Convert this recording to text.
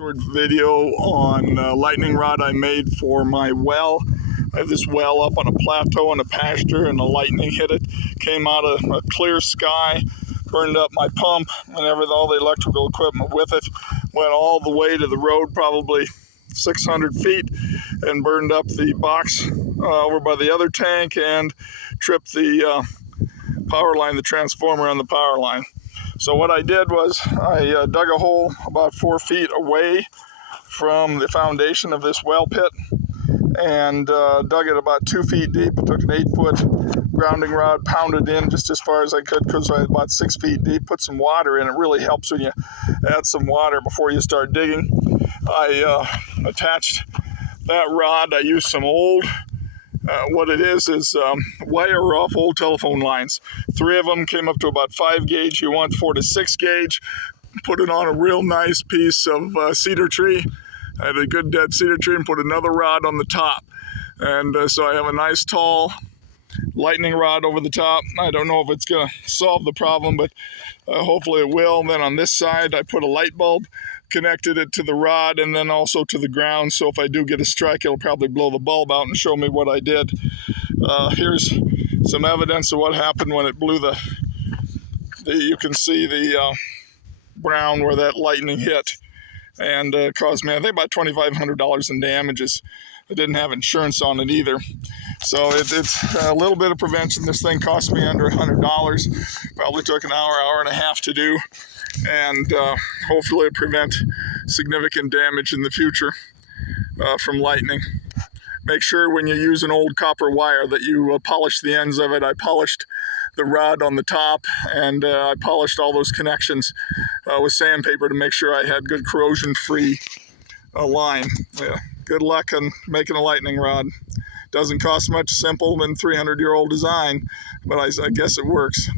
Short video on lightning rod I made for my well. I have this well up on a plateau in a pasture, and the lightning hit it, came out of a clear sky, burned up my pump and all the electrical equipment with it, went all the way to the road, probably 600 feet, and burned up the box over by the other tank and tripped the power line, the transformer on the power line. So what I did was I dug a hole about 4 feet away from the foundation of this well pit and dug it about 2 feet deep. I took an 8-foot grounding rod, pounded in just as far as I could because I was about 6 feet deep, put some water in. It really helps when you add some water before you start digging. I attached that rod. I used some old what it is wire off old telephone lines. 3 of them came up to about 5 gauge. You want 4 to 6 gauge. Put it on a real nice piece of cedar tree. I had a good dead cedar tree and put another rod on the top. And so I have a nice tall lightning rod over the top. I don't know if it's going to solve the problem, but hopefully it will. Then on this side, I put a light bulb, connected it to the rod and then also to the ground. So if I do get a strike, it'll probably blow the bulb out and show me what I did. Here's some evidence of what happened when it blew you can see the brown where that lightning hit, and caused me, I think, about $2,500 in damages. I didn't have insurance on it either. So it's a little bit of prevention. This thing cost me under $100. Probably took an hour and a half to do. And hopefully prevent significant damage in the future from lightning. Make sure when you use an old copper wire that you polish the ends of it. I polished the rod on the top, and I polished all those connections with sandpaper to make sure I had good corrosion-free line. Yeah. Good luck on making a lightning rod. Doesn't cost much, simple and 300-year-old design, but I guess it works.